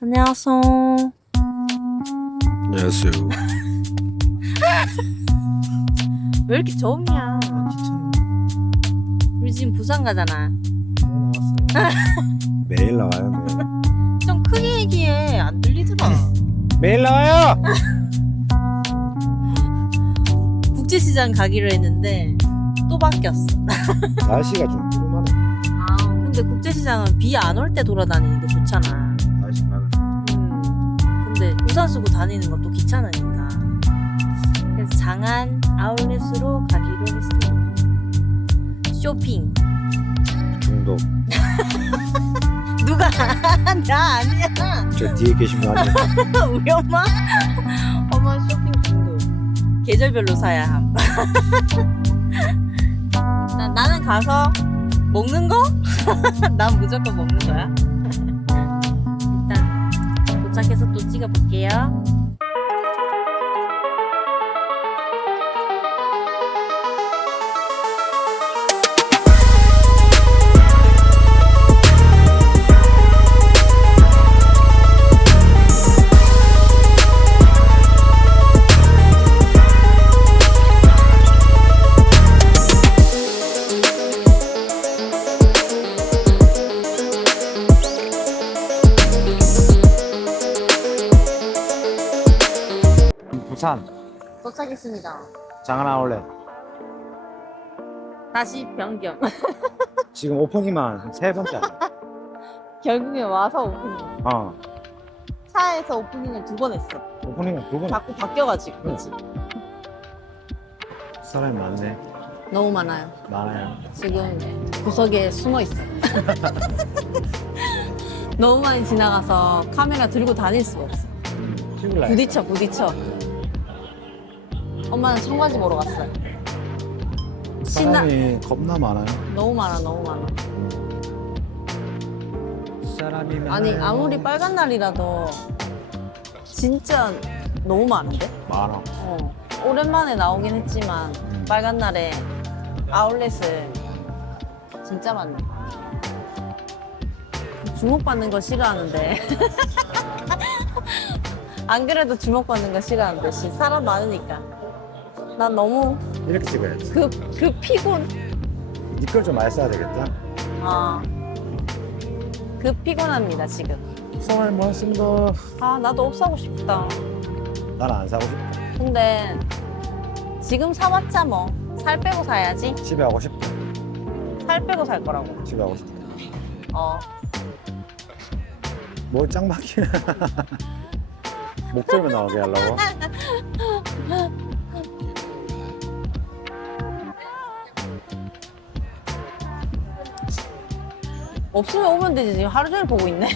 안녕하세요. 안녕하세요. 왜 이렇게 좋냐? 아. 우리 지금 부산 가잖아. 나왔어요. 매일 나와요, 매일. 좀 크게 얘기해. 안 들리더라. 매일 나와요! 국제시장 가기로 했는데 또 바뀌었어. 날씨가 좀 푸름하네. 아, 근데 국제시장은 비 안 올 때 돌아다니는 게 좋잖아. 우산 쓰고 다니는 것도 귀찮으니까. 그래서 장안 아울렛으로 가기로 했습니다. 쇼핑. 중독. 누가? 나 아니야. 저 뒤에 계신 거 아니에요? 우리 엄마? 엄마 쇼핑 중독. 계절별로 사야 함. 나, 나는 가서 먹는 거? 난 무조건 먹는 거야. 일단 도착해서 또 찍어볼게요. 도착했습니다. 장안 아울렛. 다시 변경. 지금 오프닝만 세 번째. 결국에 와서 오프닝. 어. 차에서 오프닝을 두 번 했어. 오프닝은 두 번. 자꾸 바뀌어가지고. 그치? 사람이 많네. 너무 많아요. 많아요. 지금 구석에 숨어 있어. 너무 많이 지나가서 카메라 들고 다닐 수가 없어. 음, 찍을라. 부딪혀, 부딪혀. 엄마는 청바지 보러 갔어요. 신나, 사람이 겁나 많아요. 너무 많아, 너무 많아. 사람이 많아요. 아니, 아무리 빨간 날이라도 진짜 너무 많은데? 많아. 어. 오랜만에 나오긴 했지만 음. 빨간 날에 아울렛을 진짜 많네. 주목받는 거 싫어하는데. 안 그래도 주목받는 거 싫어하는데 씨, 사람 많으니까. 난 너무 이렇게 찍어야지. 그, 그 피곤. 니걸좀 많이 써야 되겠다. 아. 그 피곤합니다, 지금. 사람이 많습니다. 아, 나도 옷 사고 싶다. 나는 안 사고 싶다. 근데 지금 사봤자 뭐. 살 빼고 사야지. 집에 하고 싶다. 살 빼고 살 거라고. 집에 하고 싶다. 어. 뭘 짱박이야. 목소리만 나오게 하려고? 없으면 오면 되지. 지금 하루 종일 보고 있네.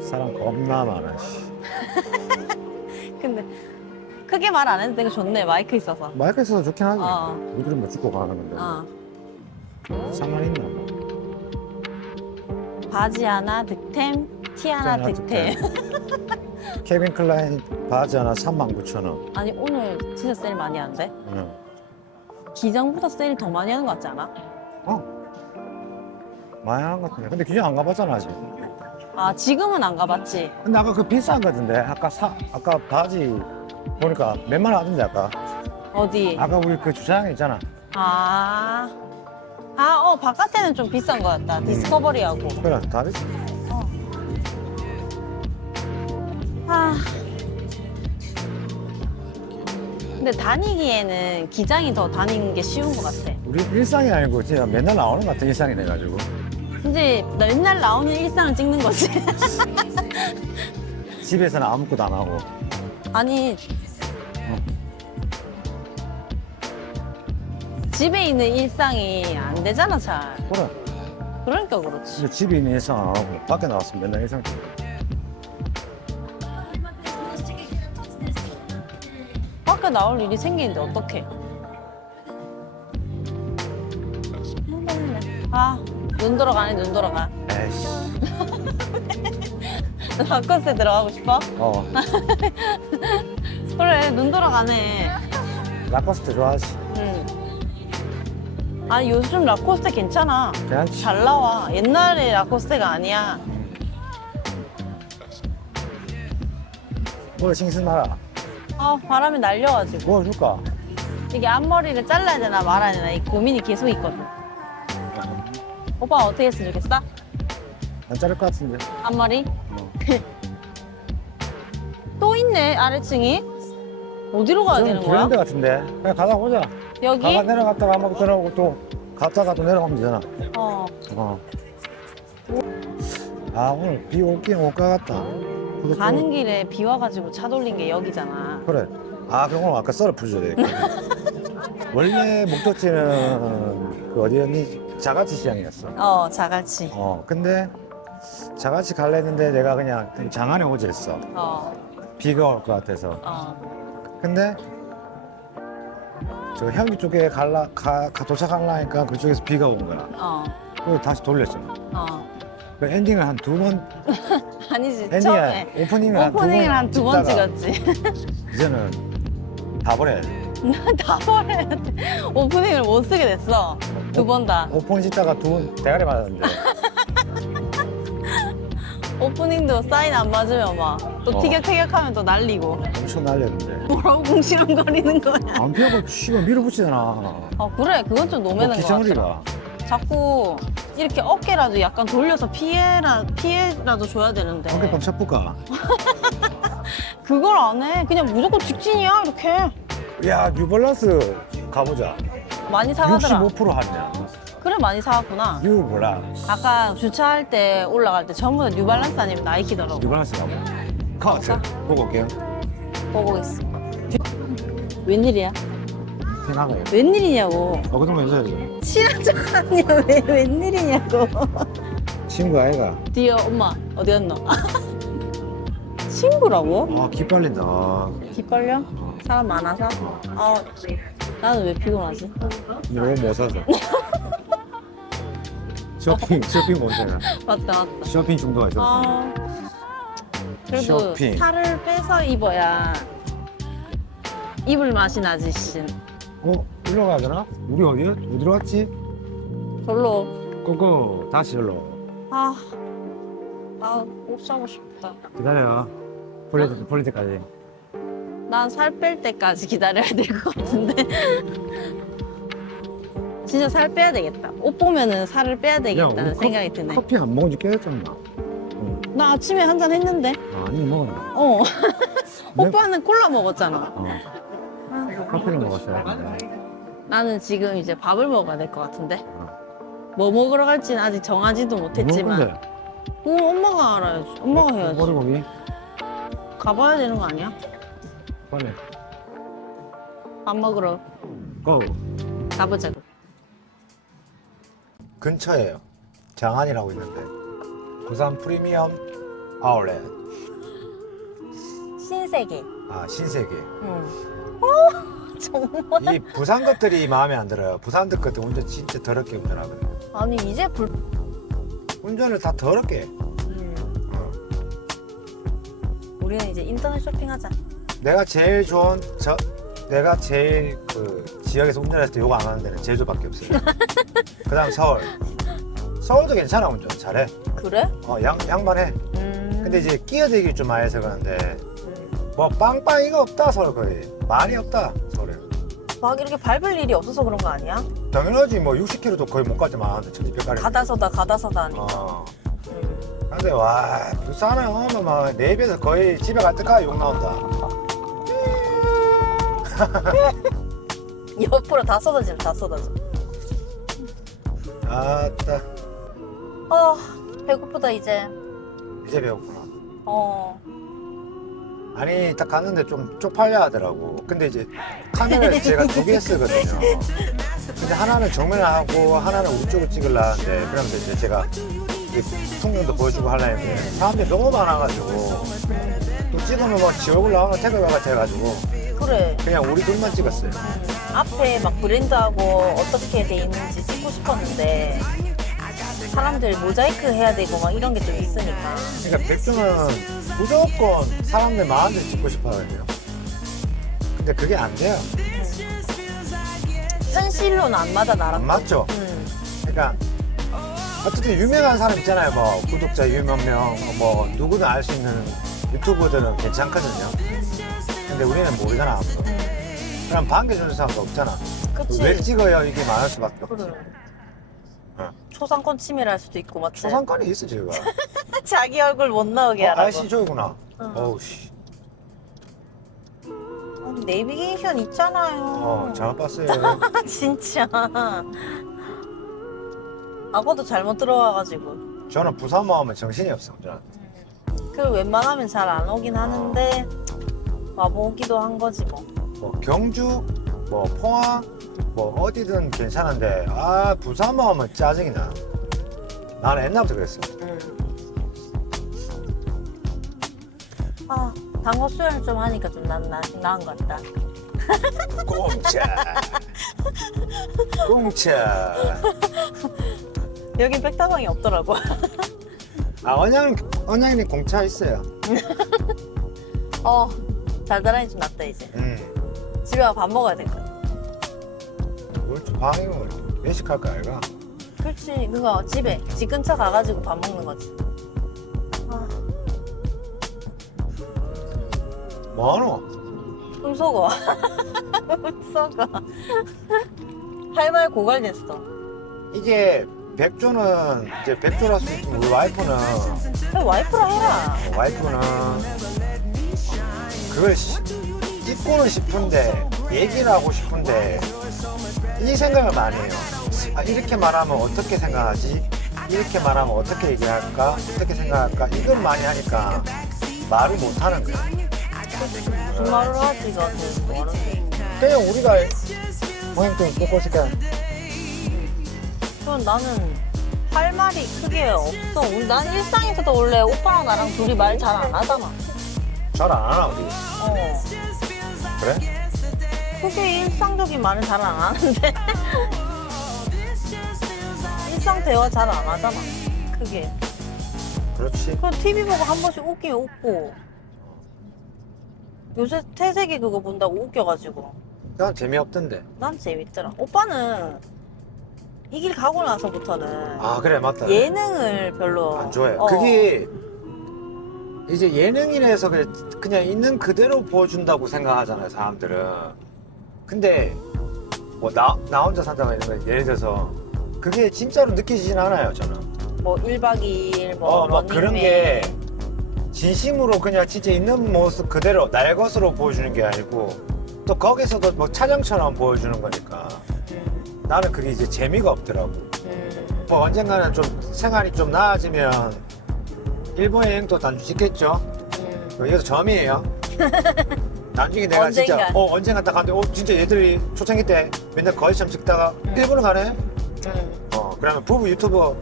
사람 겁나 많아. 씨. 근데 크게 말 안 해도 되게 좋네. 마이크 있어서. 마이크 있어서 좋긴 하지. 어. 우리들은 뭐 죽고 가는 건데. 어. 상관 있나? 뭐. 바지 하나 득템, 티 하나 득템. 케빈 클라인 바지 하나 39,000원. 아니 오늘 진짜 세일 많이 하는데? 응. 기장보다 세일 더 많이 하는 것 같지 않아? 어? 많이 하는 것 같은데. 근데 기장 안 가봤잖아, 아직. 아 지금은 안 가봤지. 근데 아까 그 비싼 거던데. 아까 사, 아까 바지 보니까 몇만 원 하던데, 아까. 어디? 아까 우리 그 주차장에 있잖아. 아. 아, 어, 바깥에는 좀 비싼 것 같다. 디스커버리하고. 그래, 다 비싸. 아. 근데 다니기에는 기장이 더 다니는 게 쉬운 것 같아. 우리 일상이 아니고 진짜 맨날 나오는 것 같은 일상이 돼가지고. 근데 맨날 나오는 일상을 찍는 거지. 집에서는 아무것도 안 하고. 아니. 집에 있는 일상이 안 되잖아, 잘. 그래. 그러니까 그렇지. 근데 집에 있는 일상 안 하고 밖에 나왔으면 맨날 일상 찍고. 밖에 나올 일이 생기는데 어떡해. 아, 눈 돌아가네, 눈 돌아가. 에이씨. 바꿔스 들어가고 싶어? 어. 그래, 눈 돌아가네. 라코스트 좋아하지. 응. 아니 요즘 라코스테 괜찮아. 괜찮지? 잘 나와. 옛날에 라코스테가 아니야. 뭘 신경 마라. 아 바람이 날려가지고 뭐 줄까? 이게 앞머리를 잘라야 되나 말아야 되나 이 고민이 계속 있거든. 오빠 어떻게 했으면 좋겠어? 안 자를 것 같은데. 앞머리? 어. 또 있네 아래층이. 어디로 가야 되는 거야? 브랜드 같은데. 그냥 가다 보자. 여기? 가다 내려갔다가 한번 들어오고 또 갔다가 또 내려가면 되잖아. 어. 어. 아 오늘 비 오긴 올것 같다. 가는 길에 비 와가지고 차 돌린 게 여기잖아. 그래. 아 그럼 아까 썰어 풀줘야 되겠다. 원래 목적지는 그 어디였니? 자가치 시장이었어. 어 자갈치. 어 근데 자가치 갈래 했는데 내가 그냥 장안에 오지 했어. 어. 비가 올 것 같아서. 어. 근데 저 현기 쪽에 갈라 가, 가 도착하려니까 그쪽에서 비가 온 거야. 어. 그래서 다시 돌렸잖아. 어. 그 엔딩을 한 두 번, 아니지 엔딩을 처음에 오프닝을 한 두 번 오프닝을 한 두 번 찍다가 찍었지. 이제는 다 버려야 돼. 다 버려야 돼. 오프닝을 못 쓰게 됐어. 두 번 다. 오프닝 찍다가 두 번 대가리 맞았는데. 오프닝도 사인 안 맞으면 막 또 어. 티격태격하면 또 날리고 엄청 날렸는데. 뭐라고 궁시렁거리는 거야. 안 피하고 씨발 밀어붙이잖아. 어 그래 그건 좀 노매는 거 같아. 기정리가. 자꾸 이렇게 어깨라도 약간 돌려서 피해라 피해라도 줘야 되는데 어깨빵 쳐볼까? 그걸 안 해. 그냥 무조건 직진이야 이렇게. 야 뉴발란스 가보자. 많이 사가더라. 65% 할인이야. 그래 많이 사갔구나. 뉴 뭐라? 아까 주차할 때 올라갈 때 전부 다 뉴발란스 아니면 나이키더라고. 뉴발란스 가보. 카트 보고 올게요. 보고 있어. 웬일이야? 편하고요. 웬일이냐고. 어, 그동안 연사야지. 친한 척 하냐 왜 웬일이냐고. 친구 아이가. 뒤에 엄마 어디 갔노? 친구라고? 아, 기빨린다. 아, 기빨려? 사람 많아서? 아 나는 왜 피곤하지? 이거 못 사서. 쇼핑, 쇼핑 못 되나? 맞다 맞다. 쇼핑 쇼핑. 아 그래도 쇼핑. 살을 빼서 입어야 입을 맛이 나지 신. 어, 일로 가야 되나? 우리 어디야? 어디로 왔지? 별로 꼬꼬, 다시 일로. 아, 나옷 사고 싶다. 기다려. 풀릴 때, 풀릴 때까지. 난 살 뺄 때까지 기다려야 될 것 같은데. 진짜 살 빼야 되겠다. 옷 보면은 살을 빼야 되겠다는 우리 생각이 커- 드네. 커피 안 먹은 지 꽤 됐잖아. 응. 나 아침에 한 잔 했는데. 아, 니 먹었나? 어. 네? 오빠는 콜라 먹었잖아. 어. 커피를 먹었어요. 나는 지금 이제 밥을 먹어야 될 것 같은데. 어. 뭐 먹으러 갈지는 아직 정하지도 못했지만. 먹을 건데? 그건 엄마가 알아야지. 엄마가 해야지. 머리고기? 가봐야 되는 거 아니야? 빨리. 밥 먹으러 고! 가보자고. 근처에요. 장안이라고 있는데. 부산 프리미엄 아울렛. 신세계. 아, 신세계. 응. 어, 정말. 이 부산 것들이 마음에 안 들어요. 부산 것들 운전 진짜 더럽게 운전하거든요. 아니 이제 불. 운전을 다 더럽게 해. 음. 어. 우리는 이제 인터넷 쇼핑하자. 내가 제일 좋은 저 내가 제일 그 지역에서 운전했을 때욕안 하는 데는 제주밖에 없어요. 그다음 서울. 서울도 괜찮아 운전 잘해. 그래? 어, 양 양반해. 음. 근데 이제 끼어들기 좀 많이 해서 그런데 음. 뭐 빵빵이가 없다 서울 거의 많이 없다. 막 이렇게 밟을 일이 없어서 그런 거 아니야? 당연하지 뭐 60km도 거의 못 가지 많은데 천지백가리. 가다서다 가다서다 하니까. 어. 음. 근데 와 부산은 오면 막 내비에서 거의 집에 갈 때까지 욕 나온다. 옆으로 다 쏟아지면 다 쏟아져. 아따 아 배고프다 이제. 이제 배웠구나. 어. 아니 딱 갔는데 좀 쪽팔려 하더라고. 근데 이제 카메라를 제가 두 개 쓰거든요. 근데 하나는 정면을 하고 하나는 우리 쪽을 찍으려 하는데 그러면서 이제 제가 풍경도 보여주고 하려 했는데 사람들이 너무 많아가지고 또 찍으면 막지 얼굴 나오면 태클 같아 해가지고 그래. 그냥 우리 둘만 찍었어요. 앞에 막 브랜드하고 어떻게 돼 있는지 찍고 싶었는데 사람들 모자이크 해야 되고 막 이런 게 좀 있으니까. 그러니까 백종은 무조건 사람들 마음대로 찍고 싶어 해요. 근데 그게 안 돼요. 현실로는 안 맞아 나랑. 안 맞죠? 음. 그러니까 어쨌든 유명한 사람 있잖아요. 뭐 구독자 유명명 뭐 누구나 알 수 있는 유튜버들은 괜찮거든요. 근데 우리는 모르잖아. 아무도. 그럼 반겨주는 사람도 없잖아. 그치. 왜 찍어요? 이게 많을 수밖에 없지. 그래. 어. 초상권 침해를 할 수도 있고 맞지? 초상권이 있어 지금. 자기 얼굴 못 나오게 어, 하라고. RC 조이구나. 어. 어우 씨. 어, 내비게이션 있잖아요. 어 잘못 봤어요. 진짜. 아까도 잘못 들어와가지고. 저는 부산 마음은 정신이 없어. 저는. 그 웬만하면 잘 안 오긴 하는데 와보기도 한 거지 뭐. 뭐 경주, 뭐 포항, 뭐 어디든 괜찮은데 아 부산 마음은 짜증이 나. 나는 옛날부터 그랬어. 음. 아, 단거 수혈 좀 하니까 좀 난, 나, 나은 것 같다. 공짜. 공짜. 여긴 백다방이 없더라고. 아 언양 언양님 공차 있어요. 어, 달달하니 좀 낫다 이제. 음. 집에 가서 밥 먹어야 될 거야. 뭘또 방임을 외식할까 아이가? 그렇지, 그거 집에 집 근처 가가지고 밥 먹는 거지. 아, 뭐하노? 꿈속어. 꿈속어. 할말 고갈됐어. 이게 백조는 이제 백조라 수 있지만 우리 와이프는 그래, 와이프랑 해라. 와이프는 그걸 시- 찍고는 싶은데 얘기를 하고 싶은데 이 생각을 많이 해요. 아, 이렇게 말하면 어떻게 생각하지? 이렇게 말하면 어떻게 얘기할까? 어떻게 생각할까? 이걸 많이 하니까 말을 못 하는 거야. 무슨 말을 하지, 나도. 뭐 하는데. 그냥 우리가 모행동 꼬꼬시까 그럼 나는 할 말이 크게 없어. 우리- 난 일상에서도 원래 오빠랑 나랑 둘이 말 잘 안 하잖아. 잘 안 하나 우리? 어. 그래? 크게 일상적인 말은 잘 안 하는데. 일상 대화 잘 안 하잖아. 크게. 그렇지. 그 TV 보고 한 번씩 웃기면 웃고. 요새 태세기 그거 본다고 웃겨가지고. 난 재미없던데. 난 재밌더라. 오빠는 이 길 가고 나서부터는 아 그래 맞다. 예능을 별로 안 좋아해. 어. 그게 이제 예능이라서 그냥, 그냥 있는 그대로 보여준다고 생각하잖아요, 사람들은. 근데 뭐 나 나 혼자 이런 거 예를 들어서 그게 진짜로 느껴지진 않아요, 저는. 뭐 1박 2일 뭐 어, 막 그런 게 런닝맨. 진심으로 그냥 진짜 있는 모습 그대로 날 것으로 보여주는 게 아니고 또 거기서도 뭐 촬영처럼 보여주는 거니까 음, 나는 그게 이제 재미가 없더라고. 음. 뭐 언젠가는 좀 생활이 좀 나아지면 일본 여행도 단주 찍겠죠. 음. 이것도 점이에요. 나중에 내가 진짜 언젠간. 어 언젠가 딱 갔는데 어 진짜 얘들이 초창기 때 맨날 거리처럼 찍다가 음. 일본을 가네. 음. 어 그러면 부부 유튜버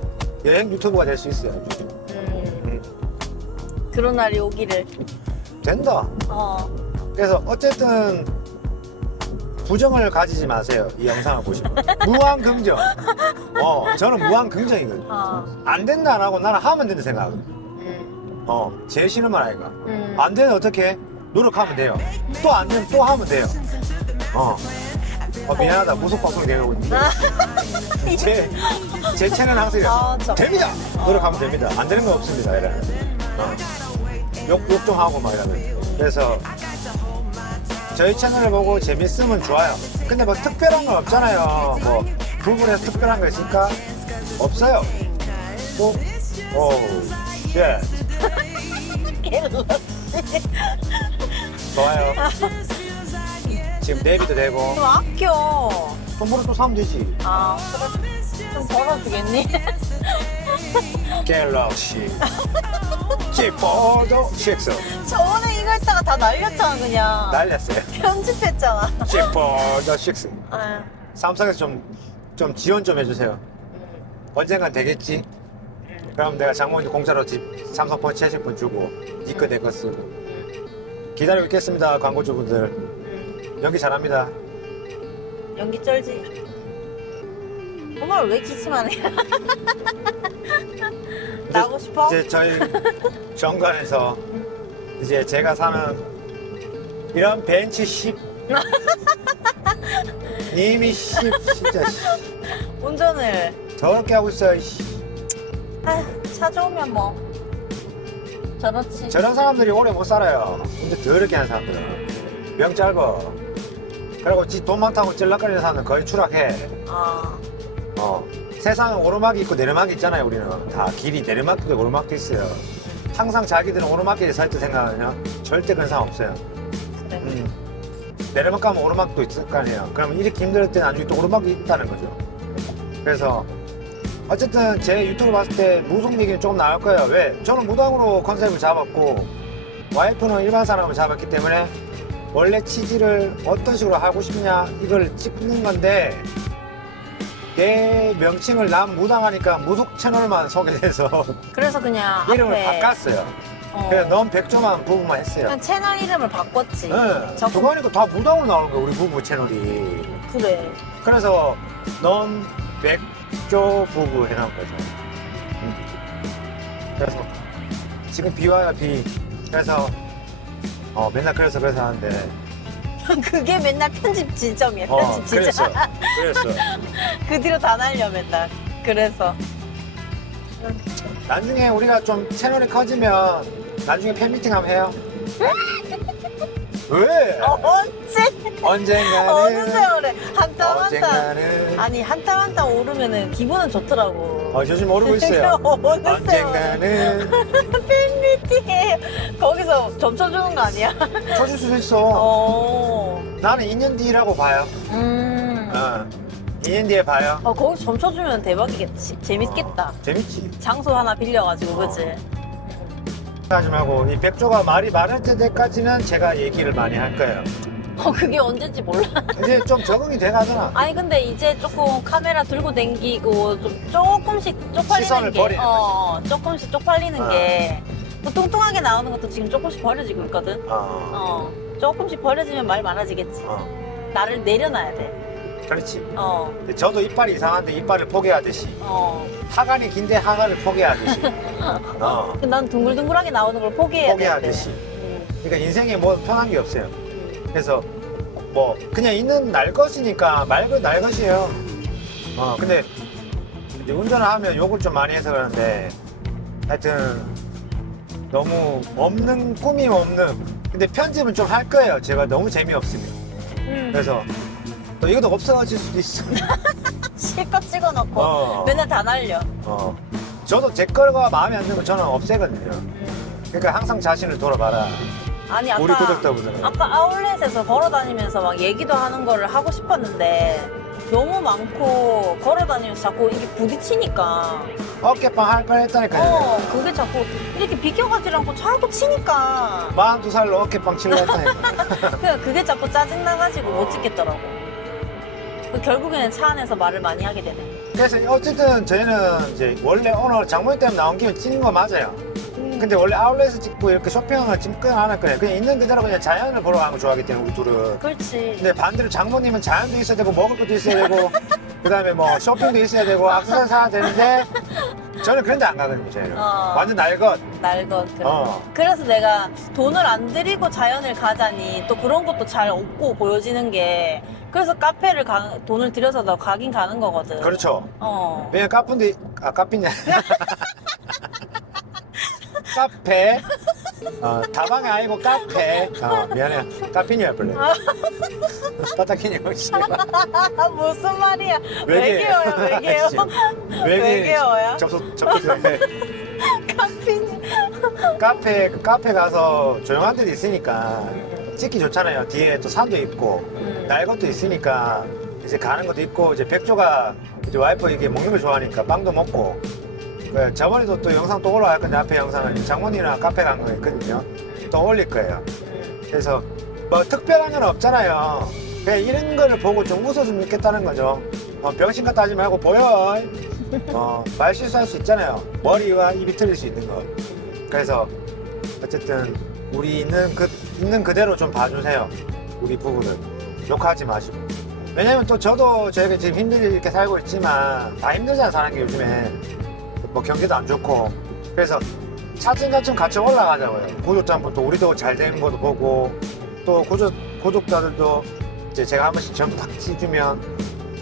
여행 유튜버가 될 수 있어요. 음. 음, 그런 날이 오기를. 된다. 어. 그래서 어쨌든 부정을 가지지 마세요. 이 영상을 보시면 무한 긍정. 어 저는 무한 긍정이거든. 어. 안 된다 안 하고 나는 하면 된다 생각. 음. 어 제일 싫은 말 아이가. 음. 안 되면 어떻게? 노력하면 돼요. 또 안 되면 또 하면 돼요. 어. 어, 미안하다. 무속 방송 되고 있는데. 제, 제 채널 항상 이래요. 아, 참. 됩니다! 노력하면 됩니다. 안 되는 건 없습니다. 이래. 어. 욕, 욕 좀 하고 막 이러면. 그래서 저희 채널을 보고 재밌으면 좋아요. 근데 뭐 특별한 건 없잖아요. 뭐 부분에서 특별한 거 있을까? 없어요. 뭐, 오, 예. 좋아요. 지금 내비도 되고 좀 아껴. 선물을 또 사면 되지. 아, 그래. 좀 벌어주겠니? 갤럭시 G4도 6 저번에 이거 했다가 다 날렸잖아, 그냥. 날렸어요. 편집했잖아. G4도 6 아유. 삼성에서 좀, 좀 지원 좀 해주세요. 음. 언젠간 되겠지? 그럼 내가 장모님 공짜로 집 삼성 펀치 하실 분 주고 니꺼 내거 쓰고 기다리고 있겠습니다 광고주분들 음. 연기 잘합니다 연기 쩔지. 정말 왜 기침하네? 나고 싶어? 이제 저희 정관에서 이제 제가 사는 이런 벤치 10 님이 씨 진짜 씨, 운전을 더럽게 하고 있어 씨. 아휴 차 좋으면 뭐 저렇지 저런 사람들이 오래 못 살아요 근데 더럽게 하는 사람들은 명 짧어 그리고 지 돈 많다고 찔락거리는 사람은 거의 추락해 아 어. 세상은 오르막이 있고 내리막이 있잖아요 우리는 다 길이 내리막도 오르막도 있어요 항상 자기들은 오르막길에 살때 생각하냐 절대 그런 사람 없어요 그래 음. 내리막 가면 오르막도 있을 거 아니에요. 그러면 이렇게 힘들 때 나중에 또 오르막이 있다는 거죠. 그래서 어쨌든 제 유튜브 봤을 때 무속 얘기는 조금 나올 거예요. 왜? 저는 무당으로 컨셉을 잡았고 와이프는 일반 사람을 잡았기 때문에 원래 치질을 어떤 식으로 하고 싶냐 이걸 찍는 건데 내 명칭을 남 무당하니까 무속 채널만 소개돼서 그래서 그냥 이름을 앞에 바꿨어요. 어, 그래서 넌 백조만 부부만 했어요. 그냥 채널 이름을 바꿨지 네. 자꾸- 그거 하니까 다 무당으로 나오는 거야 우리 부부 채널이 그래 그래서 넌 백 조 부부 해놓은 거죠. 음. 그래서 지금 비 와요 비 그래서 어 맨날 그래서 그래서 하는데. 그게 맨날 편집 지점이야 어 편집 지점. 그랬어 그랬어 그 뒤로 다 날려 맨날. 그래서. 나중에 우리가 좀 채널이 커지면 나중에 팬미팅 한번 해요 왜? 어, 언제 언젠가는 어느 세월에 한땀 한땀 언젠가는 아니 한땀 한땀 오르면은 기분은 좋더라고 어, 요즘 오르고 있어요 어느 세월에 언젠가는 팬미팅에 거기서 점쳐 주는 거 아니야? 쳐줄 수도 있어 어. 나는 2년 뒤라고 봐요. 음. 어. 2년 뒤에 봐요. 어, 거기서 점쳐주면 대박이겠지. 재밌겠다. 어, 재밌지. 장소 하나 빌려가지고, 어. 그치? 하지 말고 이 백조가 말이 많을 때까지는 제가 얘기를 많이 할 거예요. 어, 그게 언제인지 몰라. 이제 좀 적응이 돼가잖아. 아니, 근데 이제 조금 카메라 들고 댕기고, 좀 조금씩 쪽팔리는 게. 버리는 어, 조금씩 쪽팔리는 어. 게. 또 뚱뚱하게 나오는 것도 지금 조금씩 버려지고 있거든? 어. 어. 조금씩 버려지면 말 많아지겠지. 어. 나를 내려놔야 돼. 그렇지. 어, 근데 저도 이빨이 이상한데 이빨을 포기하듯이 어. 하관이 긴데 하관을 포기하듯이 어. 근데 난 둥글둥글하게 나오는 걸 포기해야 돼. 포기하듯이. 음, 그러니까 인생에 뭐 편한 게 없어요. 음. 그래서 뭐 그냥 있는 날 것이니까 말고 날 것이에요. 어 근데 이제 운전을 하면 욕을 좀 많이 해서 그러는데 하여튼 너무 없는 꿈이 없는 근데 편집은 좀 할 거예요. 제가 너무 재미없으면 음. 그래서 또 이것도 없어질 수도 있어. 실컷 찍어놓고 어, 맨날 다 날려. 어. 저도 제 거가 마음에 안 들면 저는 없애거든요. 그러니까 항상 자신을 돌아봐라. 아니 아까 우리 구독자 분들은. 아까 아울렛에서 걸어 다니면서 막 얘기도 하는 거를 하고 싶었는데 너무 많고 걸어 다니면서 자꾸 이게 부딪히니까 어깨빵 할 뻔했다니까요. 어 그게 자꾸 이렇게 비켜가지 않고 자꾸 치니까 42살로 어깨빵 칠려 했다니까. 그냥 그게 자꾸 짜증 나가지고 못 찍겠더라고. 그 결국에는 차 안에서 말을 많이 하게 되네. 그래서 어쨌든 저희는 이제 원래 오늘 장모님 때문에 나온 김에 찍는 거 맞아요. 근데 원래 아울렛에서 찍고 이렇게 쇼핑을 찍건 안할 거예요. 그냥 있는 그대로 그냥 자연을 보러 가는 거 좋아하기 때문에 우리 둘은. 그렇지. 근데 반대로 장모님은 자연도 있어야 되고 먹을 것도 있어야 되고 그다음에 뭐 쇼핑도 있어야 되고 악세사리 사야 되는데 저는 그런 데 안 가거든요. 저희는. 어. 완전 날것. 날것 그래. 어. 그래서 내가 돈을 안 들이고 자연을 가자니 또 그런 것도 잘 없고 보여지는 게 그래서 카페를 가, 돈을 들여서 나 가긴 가는 거거든. 그렇죠. 어. 왜냐면 카페인데 아 카페냐. 카페. 어, 다방이 아니고 카페. 어, 미안해. 원래. 바타키니 혹시. 아, 무슨 말이야? 외계어야, 외계어. 외계어야? 접속 접속. 카피니. 카페 카페 가서 조용한 데도 있으니까 찍기 좋잖아요. 뒤에 또 산도 있고 음. 날 것도 있으니까 이제 가는 것도 있고 이제 백조가 이제 와이프 이게 먹는 걸 좋아하니까 빵도 먹고 그 저번에도 또 영상 또 올라갈 건데 앞에 영상은 장모님이랑 카페 간 거 있거든요. 또 올릴 거예요. 그래서 뭐 특별한 건 없잖아요. 그냥 이런 거를 보고 좀 웃어주면 좋겠다는 거죠. 어, 병신 같다 하지 말고 보여. 어, 말 실수할 수 있잖아요. 머리와 입이 틀릴 수 있는 거. 그래서 어쨌든 우리 있는 그 있는 그대로 좀 봐주세요. 우리 부부는 욕하지 마시고. 왜냐면 또 저도 저희가 지금 힘들게 살고 있지만 다 힘들잖아 사는 게 요즘에 뭐 경기도 안 좋고 그래서 차츰차츰 같이 올라가자고요. 구조점부터 우리도 잘 되는 것도 보고 또 구조 구독자들도 이제 제가 한 번씩 전부 탁 치주면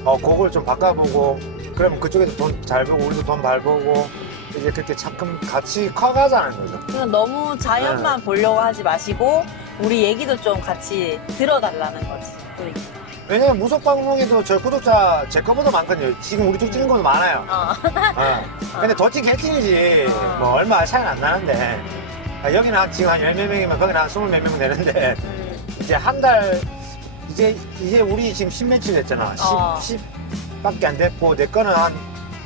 어 그걸 좀 바꿔보고 그러면 그쪽에도 돈 잘 벌고 우리도 돈 잘 벌고 이제 그렇게 자꾸 같이 커가자는 거죠. 그냥 너무 자연만 네. 보려고 하지 마시고 우리 얘기도 좀 같이 들어달라는 거지. 우리. 왜냐면 무속 방송에도 저 구독자 제 거보다 많거든요. 지금 우리 쪽 찍는 것도 많아요. 어. 어. 근데 도찐 개찐이지 어. 뭐 얼마 차이는 안 나는데 아, 여기는 한- 지금 한 열 몇 명이면 거기는 한 스물 몇 명 되는데 음. 이제 한 달 이제 이제 우리 지금 10 며칠 됐잖아. 10, 어. 10 밖에 안 됐고 내 거는 한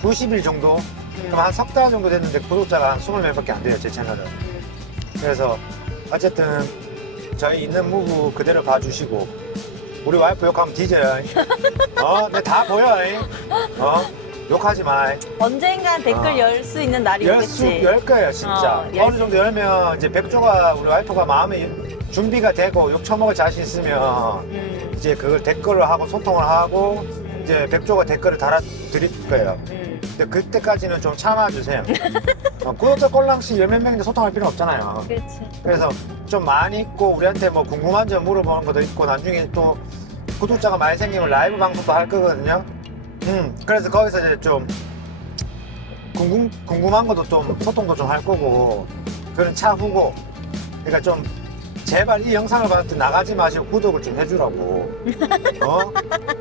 90일 정도 그럼 한 석 달 정도 됐는데 구독자가 한 20명밖에 안 돼요 제 채널은. 음. 그래서 어쨌든 저희 있는 무브 그대로 봐주시고 우리 와이프 욕하면 뒤져요. 어, 근데 다 보여. 어, 욕하지 마. 언젠간 댓글 어. 열 수 있는 날이 열 수 오겠지. 열 거예요 진짜. 어, 열 어느 정도 열면 이제 백조가 우리 와이프가 마음에 준비가 되고 욕 처먹을 자신 있으면 음. 이제 그걸 댓글을 하고 소통을 하고 이제 백조가 댓글을 달아 드릴 거예요. 음. 근데 그때까지는 좀 참아주세요. 어, 구독자 꼴랑씩 열몇 명인데 소통할 필요 없잖아요. 그렇지. 그래서 좀 많이 있고 우리한테 뭐 궁금한 점 물어보는 것도 있고 나중에 또 구독자가 많이 생기면 라이브 방송도 할 거거든요. 음, 그래서 거기서 이제 좀 궁금, 궁금한 것도 좀 소통도 좀 할 거고 그런 차후고 그러니까 좀 제발 이 영상을 봤을 때 나가지 마시고 구독을 좀 해주라고. 어?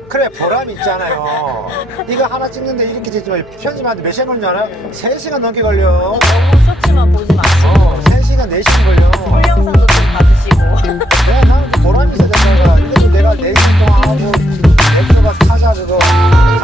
그래 보람 있잖아요. 이거 하나 찍는데 이렇게 찍지만 편집하는데 몇 시간 걸리지 않아요? 3시간 넘게 걸려. 너무 쇼츠만 보지 마시고 어, 3시간, 4시간 걸려. 풀 영상도 좀 봐주시고. 내가 나는 그 보람이 있어야 된다가 이것도 내가 4시간 동안 하고 그거 다시 뭐한 시간 걸려